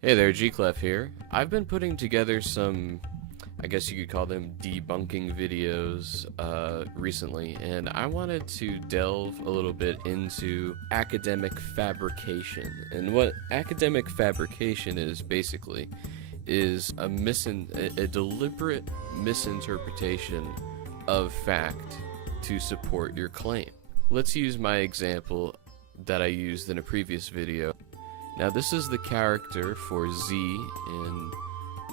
Hey there, Gclef here. I've been putting together some, I guess you could call them debunking videos recently, and I wanted to delve a little bit into academic fabrication. And what academic fabrication is basically is a deliberate misinterpretation of fact to support your claim. Let's use my example that I used in a previous video. Now this is the character for Z in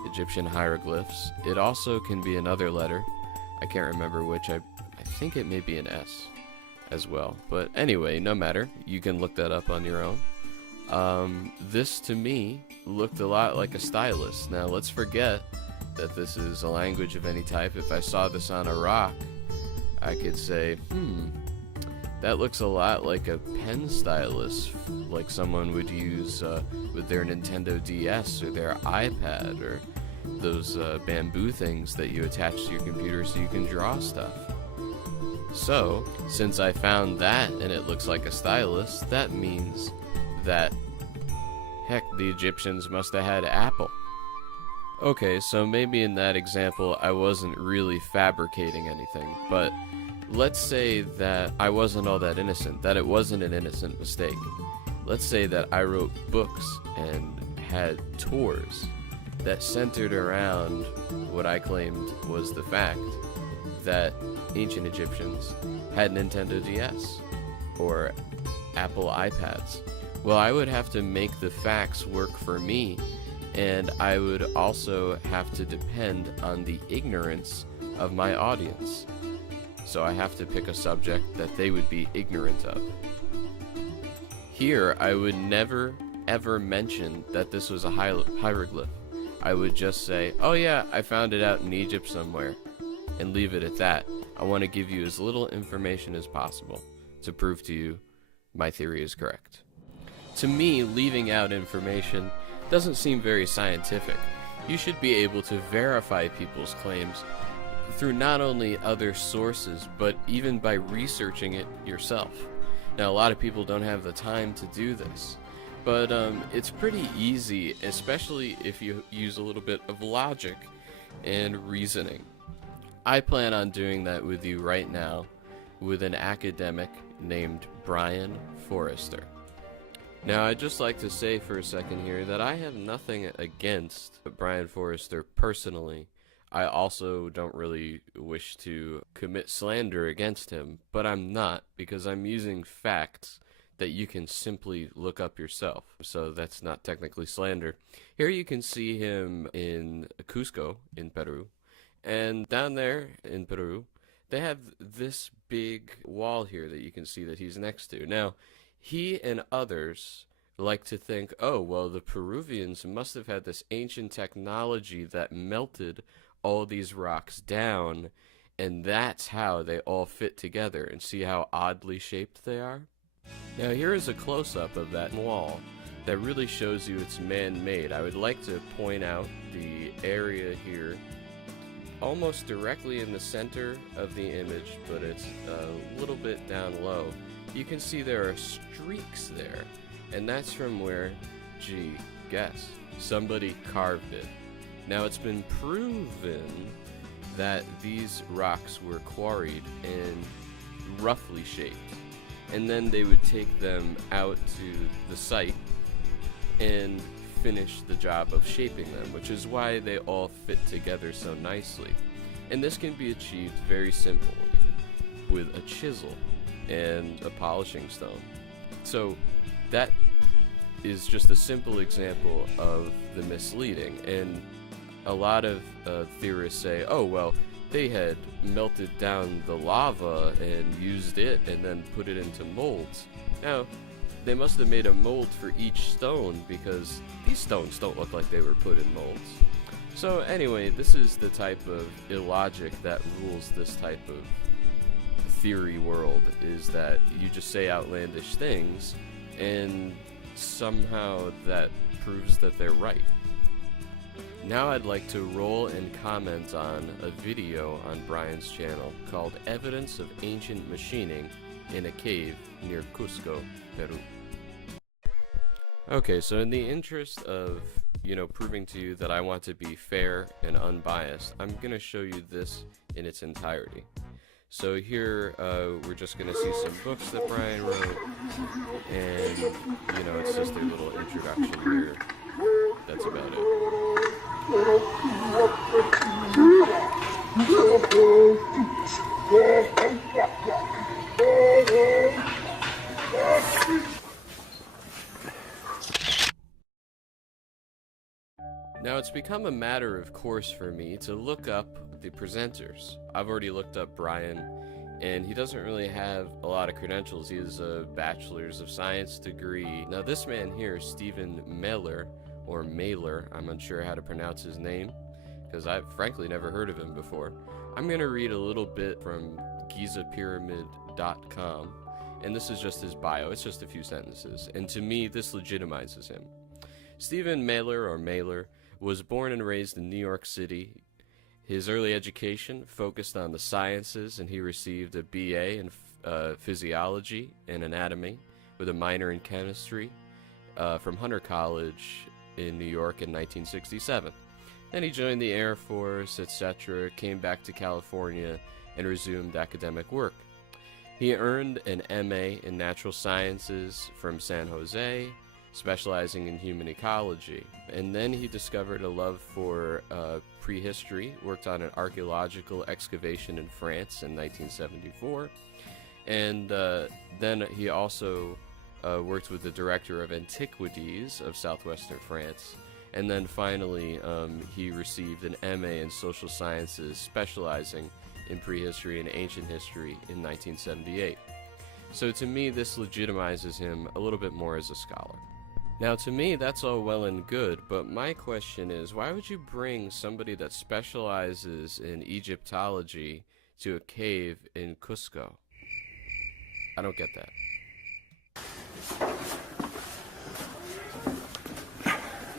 Egyptian hieroglyphs. It also can be another letter. I can't remember which. I think it may be an S as well. But anyway, no matter. You can look that up on your own. This to me looked a lot like a stylus. Now let's forget that this is a language of any type. If I saw this on a rock, I could say, that looks a lot like a pen stylus, like someone would use with their Nintendo DS or their iPad or those bamboo things that you attach to your computer so you can draw stuff. So, since I found that and it looks like a stylus, that means that, heck, the Egyptians must have had Apple. Okay, so maybe in that example I wasn't really fabricating anything, but let's say that I wasn't all that innocent, that it wasn't an innocent mistake. Let's say that I wrote books and had tours that centered around what I claimed was the fact that ancient Egyptians had Nintendo DS or Apple iPads. Well, I would have to make the facts work for me, and I would also have to depend on the ignorance of my audience. So I have to pick a subject that they would be ignorant of. Here, I would never ever mention that this was a hieroglyph. I would just say, oh yeah, I found it out in Egypt somewhere, and leave it at that. I want to give you as little information as possible to prove to you my theory is correct. To me, leaving out information doesn't seem very scientific. You should be able to verify people's claims through not only other sources, but even by researching it yourself. Now, a lot of people don't have the time to do this, but it's pretty easy, especially if you use a little bit of logic and reasoning. I plan on doing that with you right now with an academic named Brian Forrester. Now, I'd just like to say for a second here that I have nothing against Brian Forrester personally. I also don't really wish to commit slander against him, but I'm not, because I'm using facts that you can simply look up yourself. So that's not technically slander. Here you can see him in Cusco in Peru, and down there in Peru they have this big wall here that you can see that he's next to. Now, he and others like to think, oh, well, the Peruvians must have had this ancient technology that melted all these rocks down, and that's how they all fit together, and see how oddly shaped they are? Now here is a close-up of that wall that really shows you it's man-made. I would like to point out the area here almost directly in the center of the image, but it's a little bit down low. You can see there are streaks there, and that's from where, gee, guess, somebody carved it. Now, it's been proven that these rocks were quarried and roughly shaped, and then they would take them out to the site and finish the job of shaping them, which is why they all fit together so nicely. And this can be achieved very simply with a chisel and a polishing stone. So that is just a simple example of the misleading, and a lot of theorists say, oh, well, they had melted down the lava and used it and then put it into molds. Now, they must have made a mold for each stone, because these stones don't look like they were put in molds. So anyway, this is the type of illogic that rules this type of theory world, is that you just say outlandish things and somehow that proves that they're right. Now I'd like to roll and comment on a video on Brian's channel called Evidence of Ancient Machining in a Cave near Cusco, Peru. Okay, so in the interest of proving to you that I want to be fair and unbiased, I'm going to show you this in its entirety. So here, we're just going to see some books that Brian wrote, and, it's just a little introduction here. That's about it. Now, it's become a matter of course for me to look up the presenters. I've already looked up Brian, and he doesn't really have a lot of credentials. He has a Bachelor's of Science degree. Now, this man here, Stephen Mailer, or Mailer, I'm unsure how to pronounce his name, because I've frankly never heard of him before. I'm going to read a little bit from GizaPyramid.com, and this is just his bio. It's just a few sentences, and to me, this legitimizes him. Stephen Mailer, or Mailer, was born and raised in New York City. His early education focused on the sciences, and he received a BA in physiology and anatomy with a minor in chemistry from Hunter College in New York in 1967. Then he joined the Air Force, etc., came back to California, and resumed academic work. He earned an MA in natural sciences from San Jose, specializing in human ecology. And then he discovered a love for prehistory, worked on an archaeological excavation in France in 1974, and then he also worked with the director of antiquities of southwestern France, and then finally he received an MA in social sciences, specializing in prehistory and ancient history in 1978. So to me, this legitimizes him a little bit more as a scholar. Now, to me, that's all well and good, but my question is, why would you bring somebody that specializes in Egyptology to a cave in Cusco? I don't get that.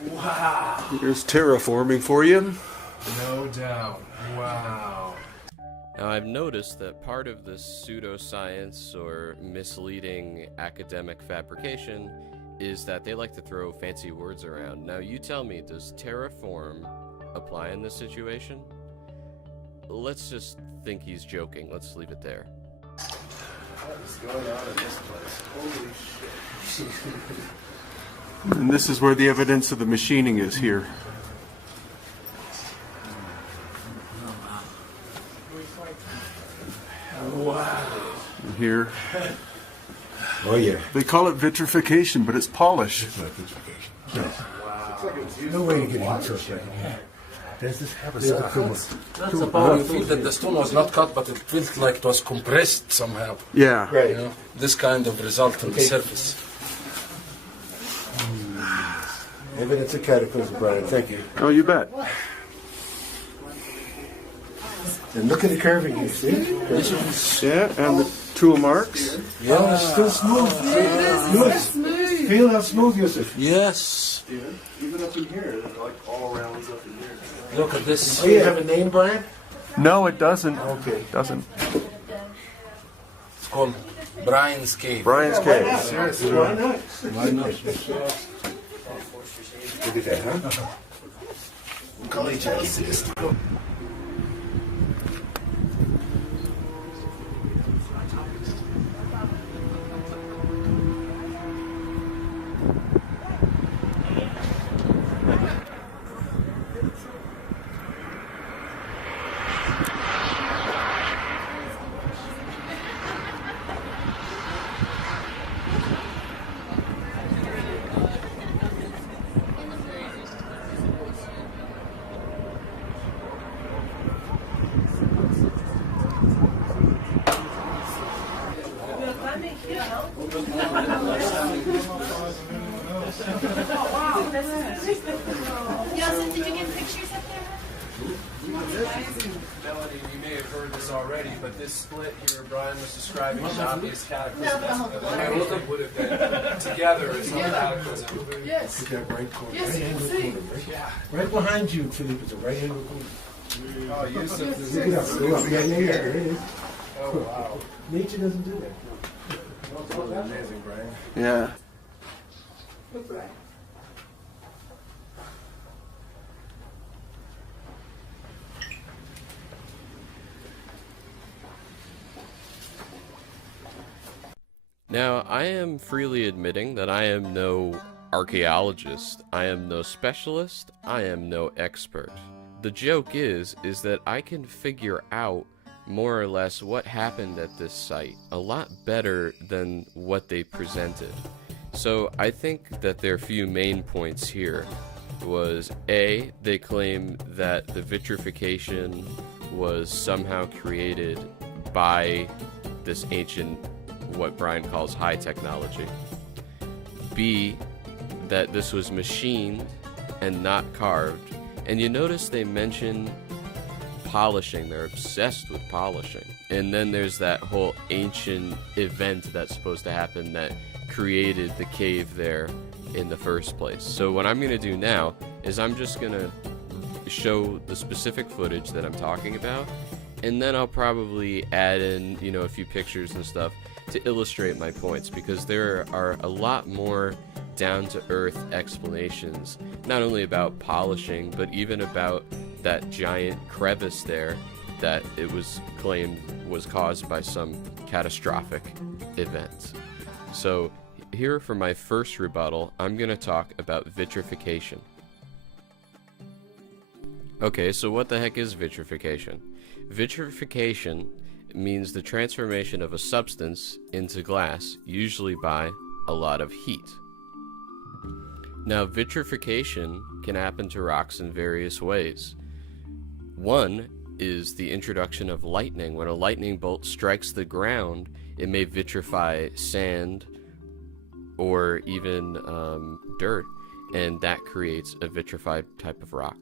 Wow. Here's terraforming for you. No doubt. Wow. Now, I've noticed that part of this pseudoscience or misleading academic fabrication is that they like to throw fancy words around. Now, you tell me, does terraform apply in this situation? Let's just think he's joking. Let's leave it there. What is going on in this place? Holy shit. And this is where the evidence of the machining is here. Wow. And here. Oh yeah. They call it vitrification, but it's polish. It's not vitrification. Wow. No way to get into it right here. There's this That's the power. You feel that the stone was not cut, but it felt like it was compressed somehow. Yeah. Right. You know, this kind of result on the surface. Evidence of cataclysm, Brian. Thank you. Oh, you bet. And look at the curving here, see? Yeah, and the tool marks. Yeah, It's still smooth. Look. Feel how smooth Yusuf. yes. Even up in here, like all around up in here. Look at this. Do you have a name, Brian? No, it doesn't. Okay. Doesn't. It's called Brian's Cave. Brian's cave. Seriously, why not? Why not? Look at that, huh? Collegiate assist. Did you get pictures up there? Melanie, you may have heard this already, but this split here Brian was describing is obvious cataclysm. They would have been together as some cataclysm. Yes. Look at that right corner. Yes, Right you can angle see. corner, right? Yeah. Right behind you, Philippe, is a right angle corner. Oh, Yusuf, this Look it up. is Look up. Yeah, yeah, yeah. There it is. oh wow. Nature doesn't do that. That was amazing, Brian. Yeah. Look, Brian. Now, I am freely admitting that I am no archaeologist, I am no specialist, I am no expert. The joke is that I can figure out more or less what happened at this site a lot better than what they presented. So I think that their few main points here was A, they claim that the vitrification was somehow created by this ancient, what Brian calls high technology. B, that this was machined and not carved. And you notice they mention polishing. They're obsessed with polishing. And then there's that whole ancient event that's supposed to happen that created the cave there in the first place. So what I'm going to do now is I'm just going to show the specific footage that I'm talking about, and then I'll probably add in, you know, a few pictures and stuff to illustrate my points, because there are a lot more down-to-earth explanations, not only about polishing, but even about that giant crevice there that it was claimed was caused by some catastrophic event. So here for my first rebuttal, I'm going to talk about vitrification. Okay, so what the heck is vitrification? Vitrification means the transformation of a substance into glass, usually by a lot of heat. Now, vitrification can happen to rocks in various ways. One is the introduction of lightning. When a lightning bolt strikes the ground, it may vitrify sand or even dirt, and that creates a vitrified type of rock.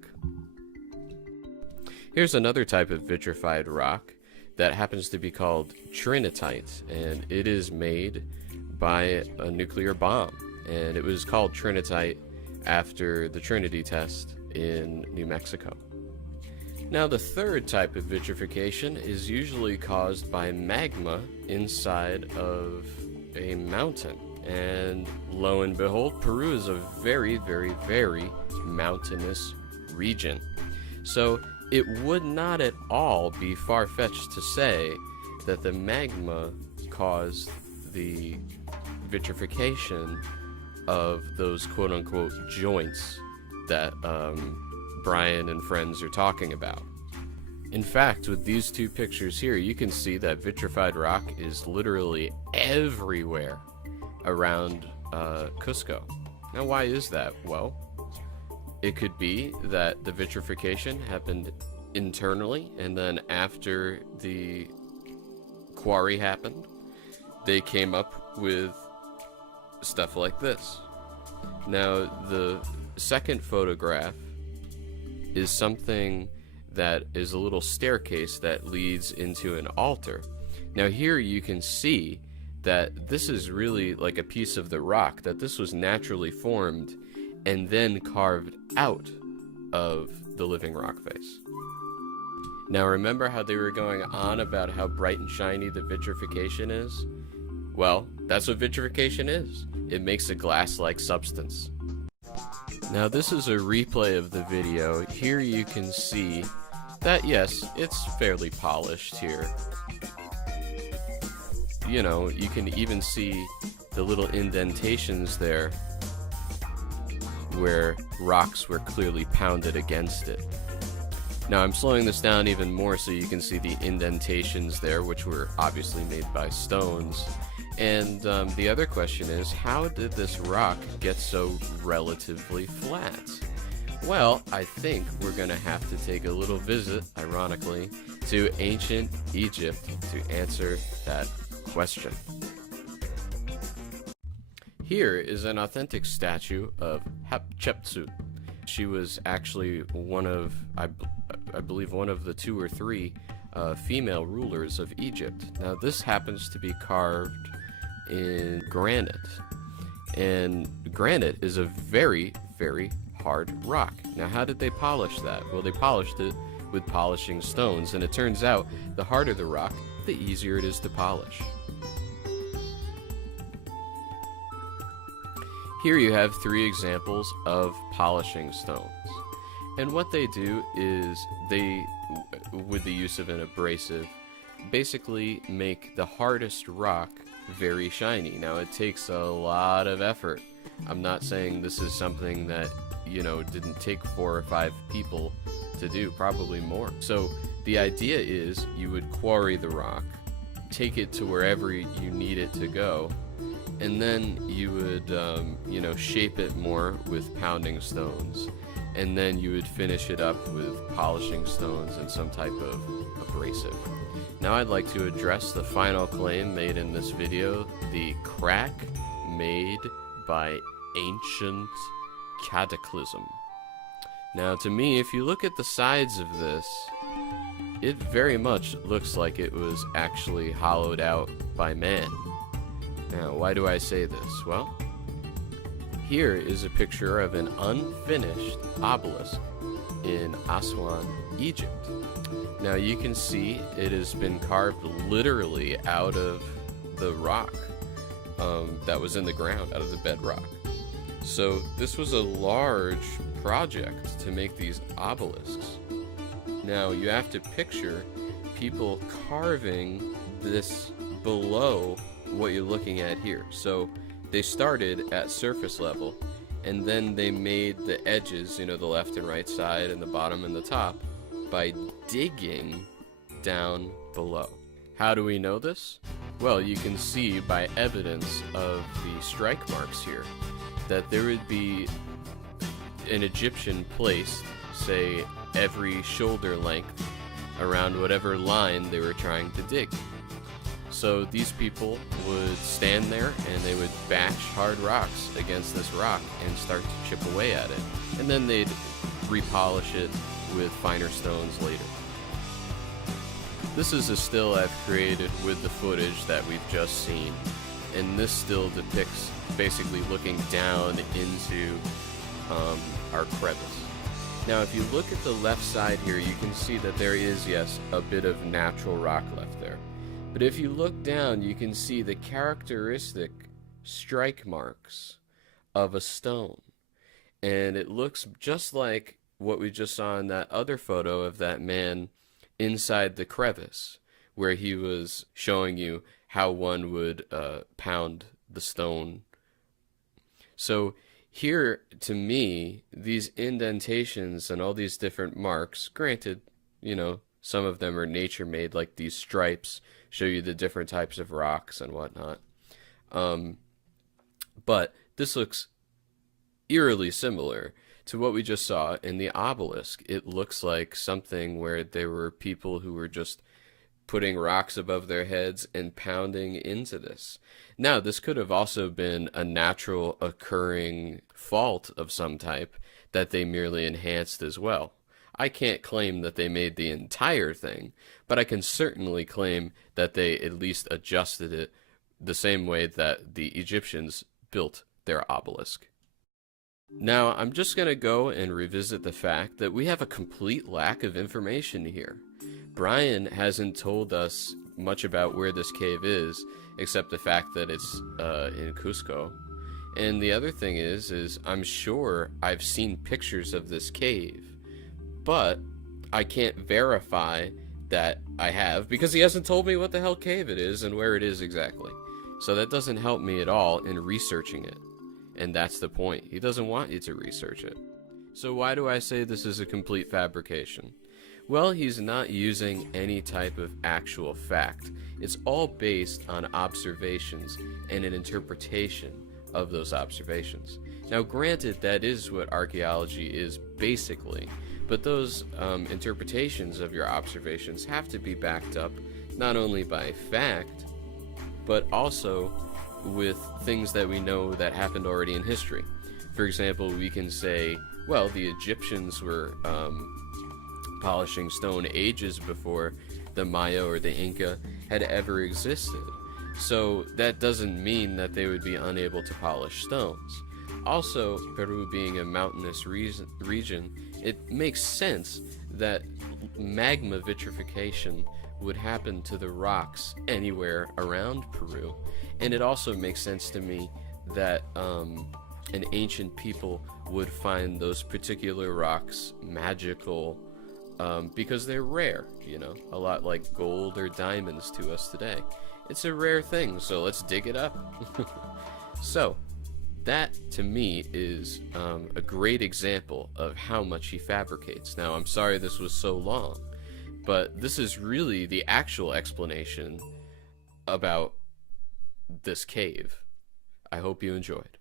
Here's another type of vitrified rock that happens to be called trinitite, and it is made by a nuclear bomb, and it was called trinitite after the Trinity test in New Mexico. Now, the third type of vitrification is usually caused by magma inside of a mountain, and lo and behold, Peru is a very, very, very mountainous region. So it would not at all be far-fetched to say that the magma caused the vitrification of those quote-unquote joints that Brian and friends are talking about. In fact, with these two pictures here, you can see that vitrified rock is literally everywhere around Cusco. Now, why is that? Well, it could be that the vitrification happened internally, and then after the quarry happened, they came up with stuff like this. Now, the second photograph is something that is a little staircase that leads into an altar. Now, here you can see that this is really like a piece of the rock, that this was naturally formed and then carved out of the living rock face. Now, remember how they were going on about how bright and shiny the vitrification is? Well, that's what vitrification is. It makes a glass-like substance. Now, this is a replay of the video. Here you can see that, yes, it's fairly polished here. You know, you can even see the little indentations there where rocks were clearly pounded against it. Now, I'm slowing this down even more so you can see the indentations there, which were obviously made by stones. And the other question is, how did this rock get so relatively flat? Well, I think we're going to have to take a little visit, ironically, to ancient Egypt to answer that question. Here is an authentic statue of Hatshepsut. She was actually one of, I believe, one of the 2 or 3 female rulers of Egypt. Now, this happens to be carved in granite, and granite is a very, very hard rock. Now, how did they polish that? Well, they polished it with polishing stones, and it turns out the harder the rock, the easier it is to polish. Here you have 3 examples of polishing stones, and what they do is they, with the use of an abrasive, basically make the hardest rock very shiny. Now, it takes a lot of effort. I'm not saying this is something that, you know, didn't take 4 or 5 people to do, probably more. So the idea is you would quarry the rock, take it to wherever you need it to go, and then you would, you know, shape it more with pounding stones, and then you would finish it up with polishing stones and some type of abrasive. Now I'd like to address the final claim made in this video, the crack made by ancient cataclysm. Now, to me, if you look at the sides of this, it very much looks like it was actually hollowed out by man. Now, why do I say this? Well, here is a picture of an unfinished obelisk in Aswan, Egypt. Now, you can see it has been carved literally out of the rock that was in the ground, out of the bedrock. So this was a large project to make these obelisks. Now you have to picture people carving this below what you're looking at here. So they started at surface level, and then they made the edges, you know, the left and right side and the bottom and the top, by digging down below. How do we know this? Well, you can see by evidence of the strike marks here that there would be an Egyptian placed, say, every shoulder length around whatever line they were trying to dig. So these people would stand there and they would bash hard rocks against this rock and start to chip away at it. And then they'd repolish it with finer stones later. This is a still I've created with the footage that we've just seen. And this still depicts basically looking down into our crevice. Now if you look at the left side here, you can see that there is, yes, a bit of natural rock left there. But if you look down, you can see the characteristic strike marks of a stone. And it looks just like what we just saw in that other photo of that man inside the crevice, where he was showing you how one would pound the stone. So here, to me, these indentations and all these different marks, granted, you know, some of them are nature-made, like these stripes show you the different types of rocks and whatnot. But this looks eerily similar to what we just saw in the obelisk. It looks like something where there were people who were just putting rocks above their heads and pounding into this. Now, this could have also been a natural occurring fault of some type that they merely enhanced as well. I can't claim that they made the entire thing, but I can certainly claim that they at least adjusted it the same way that the Egyptians built their obelisk. Now, I'm just going to go and revisit the fact that we have a complete lack of information here. Brian hasn't told us much about where this cave is, except the fact that it's in Cusco. And the other thing is I'm sure I've seen pictures of this cave, but I can't verify that I have, because he hasn't told me what the hell cave it is and where it is exactly. So that doesn't help me at all in researching it. And that's the point. He doesn't want you to research it. So why do I say this is a complete fabrication? Well, he's not using any type of actual fact. It's all based on observations and an interpretation of those observations. Now, granted, that is what archaeology is basically, but those interpretations of your observations have to be backed up not only by fact, but also with things that we know that happened already in history. For example, we can say, well, the Egyptians were polishing stone ages before the Maya or the Inca had ever existed. So that doesn't mean that they would be unable to polish stones. Also, Peru being a mountainous region, it makes sense that magma vitrification would happen to the rocks anywhere around Peru. And it also makes sense to me that an ancient people would find those particular rocks magical because they're rare, you know, a lot like gold or diamonds to us today. It's a rare thing, so let's dig it up. So, that to me is a great example of how much he fabricates. Now, I'm sorry this was so long, but this is really the actual explanation about this cave. I hope you enjoyed.